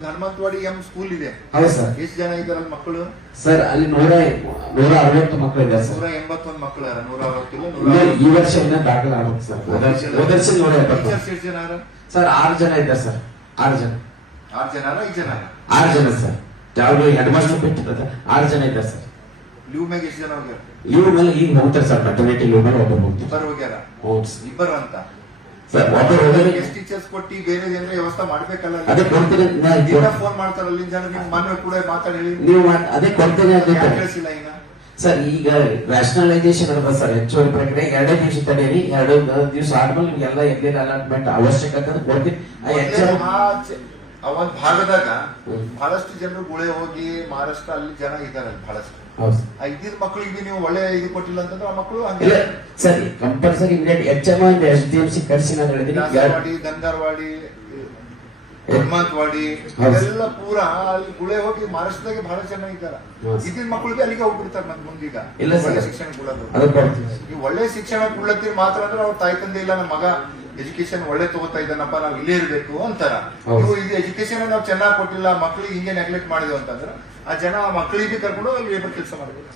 ಹನುಮಂತವಾಡಿ M school ಇದೆ. ಹೌದು. Sir ಎಷ್ಟು ಜನ ಇದಾರಲ್ಲ ಮಕ್ಕಳು? ಸರ್ ಅಲ್ಲಿ ನೂರ ನೂರ ಅರವತ್ತು ಮಕ್ಕಳು ಇದ್ದಾರೆ ಸರ್ ನೂರ ಎಂಬತ್ತೊಂದು ಮಕ್ಕಳು ಯಾರ ನೂರ ಅರವತ್ತಿಲ್ಲ ಇನ್ನು ನೂರ ಈ ವರ್ಷ ಇನ್ನ ದಾಖಲೆ ಆಗ್ಬೇಕು ಸರ್ ಹೋದ ವರ್ಷ- ನೂರ ಎಪ್ಪತ್ತು. ಟೀಚರ್ಸ್ ಎಷ್ಟು ಜನ ಯಾರ ಸರ್ ಆರು ಜನ ಇದ್ದಾರೆ ಸರ್ ಆರು ಜನ. ಆರು ಜನ ಐದು ಜನ ಆರು ಜನ ಸರ್ ಯಾವ್ದು ಹೆಡ್ ಮಾಸ್ಟರ್ ಬಿಟ್ಟಿರ್ತದೆ ಆರು ಜನ ಇದ್ದಾರೆ ಸರ್ ಲೀವ್ ಮ್ಯಾಗ ಎಷ್ಟು ಜನ ಹೋಗ್ಯಾರ? ಮೇಲೆ ಈಗ ಹೋಗ್ತಾರೆ ಸರ್ ಮೆಟರ್ನಿಟಿ ಲೀವ್ ಮೇಲೆ ಒಬ್ಬರು ಹೋಗ್ತಾರೆ. ಇಬ್ಬರು ಹೋಗ್ಯಾರ? ಹೌದು ಇಬ್ಬರು ಅಂತ? ಸರ್ ಟೀಚರ್ಸ್ ಕೊಟ್ಟು ಬೇರೆ ಏನಾರ ವ್ಯವಸ್ಥೆ ಮಾಡ್ಬೇಕಲ್ಲ ಅದೇ ಕೊಡ್ತೀನಿ ಫೋನ್ ಮಾಡ್ತಾರ ಅಲ್ಲಿ ಜನ ನಿಮ್ ಮನೆ ಕೂಡ ಮಾತಾಡಿ ನೀವು ಅದೇ ಕೊಡ್ತೀನಿ ಅಂತ ಕಳಿಸಿಲ್ಲ ಇನ್ನ ಸರ್ ಈಗ ರ್ಯಾಷನಲೈಸೇಷನ್ ಅಲ್ವಾ ಸರ್ ಹೆಚ್ಚುವರಿ ಪ್ರಕ್ರಿಯೆ ಎರಡೇ ದಿವಸ ತಡೀರಿ ಎರಡು ದಿವಸ ಆದ್ಮೇಲೆ ನಿಮ್ಗೆಲ್ಲ ಎಲ್ಲಿ ಅಲಾಟ್ಮೆಂಟ್ ಅವಶ್ಯಕತೆ ಆ ಕೊಡ್ತೀನಿ ಆ ಒಂದ್ ಭಾಗದಾಗ. ಬಹಳಷ್ಟು ಜನರು ಗುಳೆ ಹೋಗಿ ಮಹಾರಾಷ್ಟ್ರ ಅಲ್ಲಿ ಜನ ಇದ್ದಾರೆ ಬಹಳಷ್ಟು. ಇದ್ದಿದ್ ಮಕ್ಕಳಿಗೆ ನೀವು ಒಳ್ಳೆ ಇದು ಕೊಟ್ಟಿಲ್ಲ ಅಂತಂದ್ರೆ ಆ ಮಕ್ಕಳು ಹಂಗೆ. ಸರಿ sir compulsory immediate H M and S D M C ಕಳಿಸಿ ನಾನು ಹೇಳಿದ್ದೀನಿ ದಾಸರವಾಡಿ ಹನುಮಂತವಾಡಿ. ಪೂರ ಅಲ್ಲಿ ಗುಳೆ ಹೋಗಿ ಮಹಾರಾಷ್ಟ್ರದಾಗೆ ಬಹಳ ಜನ ಇದ್ದಾರ. ಹೌದು. ಇದ್ದಿದ್ ಮಕ್ಕಳಿಗೆ ಅಲ್ಲಿಗೆ ಹೋಗ್ಬಿಡ್ತಾರೆ ನನ್ ಮುಂದೀಗ. ಒಳ್ಳೆ ಶಿಕ್ಷಣ ಕೊಡೋದು ನೀವು ಒಳ್ಳೆ ಶಿಕ್ಷಣ ಕೊಡ್ಲತ್ತೀರಿ ಮಾತ್ರ ಅಂದ್ರೆ ಅವ್ರ ತಾಯಿ ತಂದೆ ಇಲ್ಲ ನಮ್ಮ ಮಗ. ಎಜುಕೇಶನ್ ಒಳ್ಳೆ ತಗೋತಾ ಇದ್ದಾನಪ್ಪ ನಾವು ಇಲ್ಲೇ ಇರಬೇಕು ಅಂತಾರ. ನೀವು ಇದು ಎಜುಕೇಶನ್ ನಾವು ಚೆನ್ನಾಗಿ ಕೊಟ್ಟಿಲ್ಲ ಮಕ್ಕಳಿಗೆ ಹಿಂಗೆ ನೆಗ್ಲೆಕ್ಟ್ ಮಾಡಿದ್ವಿ ಅಂತಂದ್ರೆ ಆ ಜನ ಆ ಮಕ್ಕಳಿಗೆ ಕರ್ಕೊಂಡು ಅಲ್ಲಿ ಲೇಬರ್ ಕೆಲಸ ಮಾಡಬೇಕು.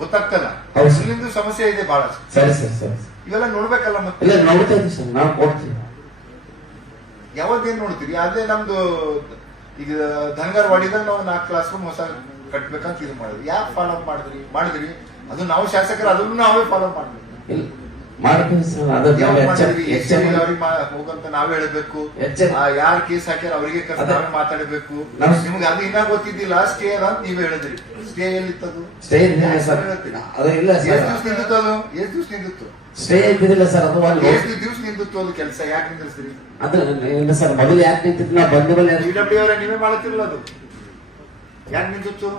ಗೊತ್ತಾಗ್ತಲ್ಲ? ಇಲ್ಲಿಂದು ಸಮಸ್ಯೆ ಇದೆ ಬಹಳ ಸರಿ ಸರ್ ಸರಿ. ಇವೆಲ್ಲ ನೋಡ್ಬೇಕಲ್ಲ ಮತ್ತೆ? ನೋಡ್ತಾ ಸರ್ ನಾವು ಕೊಡ್ತೀವಿ. ಯಾವಾಗೇನ್ ನೋಡ್ತೀರಿ? ಅದೇ ನಮ್ದು ಈಗ ಧನ್ಗರ್ವಾಡಿದಾಗ ನಾವು ನಾಲ್ಕು ಕ್ಲಾಸ್ ರೂಮ್ ಹೊಸ ಕಟ್ಬೇಕಂತ ಇದು ಮಾಡಿದ್ವಿ. ಯಾಕೆ ಫಾಲೋ ಮಾಡಿದ್ರಿ? ಮಾಡಿದ್ರಿ? ಅದು ನಾವು ಶಾಸಕರು ಅದನ್ನು ನಾವೇ ಫಾಲೋ ಮಾಡಿದ್ವಿ ಮಾಡ್ತೀವಿ ಸರ್ ಹೋಗಂತ ನಾವೇ ಹೇಳ್ಬೇಕು. ಯಾರು ಕೇಸ್ ಹಾಕ್ಯಾರ ಅವರಿಗೆ. ಮಾತಾಡಬೇಕು. ನಿಮ್ಗೆ ಅದು ಇನ್ನ ಗೊತ್ತಿದ್ದಿಲ್ಲ. ಸ್ಟೇ ಅದ ಅಂತ ನೀವೇ ಹೇಳಿದ್ರಿ. ಸ್ಟೇ ಎಲ್ಲಿತ್ತದು? ಸ್ಟೇ ಅದು ಇಲ್ಲ ಎಷ್ಟು ದಿವಸ ನಿಂದಿತ್ತು ಅದು? ಎಷ್ಟು ದಿವಸ ನಿಂದಿತ್ತು? ಸ್ಟೇ ಇದ್ದಿಲ್ಲ ಸರ್. ಅದು ಅಲ್ಲಿ ಎಷ್ಟು ದಿವಸ ನಿಂದಿತ್ತು ಅದು ಕೆಲಸ? ಯಾಕೆ ನಿಂದಿಸ್ತೀರಿ ಅದು ಇಲ್ಲ ಸರ್. ಮೊದಲು ಯಾಕೆ ನಿಂತಿತ್ತು? ಬಂದ ಮೇಲೆ ನೀವೇ ಮಾಡುತ್ತಿರಲ್ಲ ಅದು? ಯಾಕೆ ನಿಂತಿತ್ತು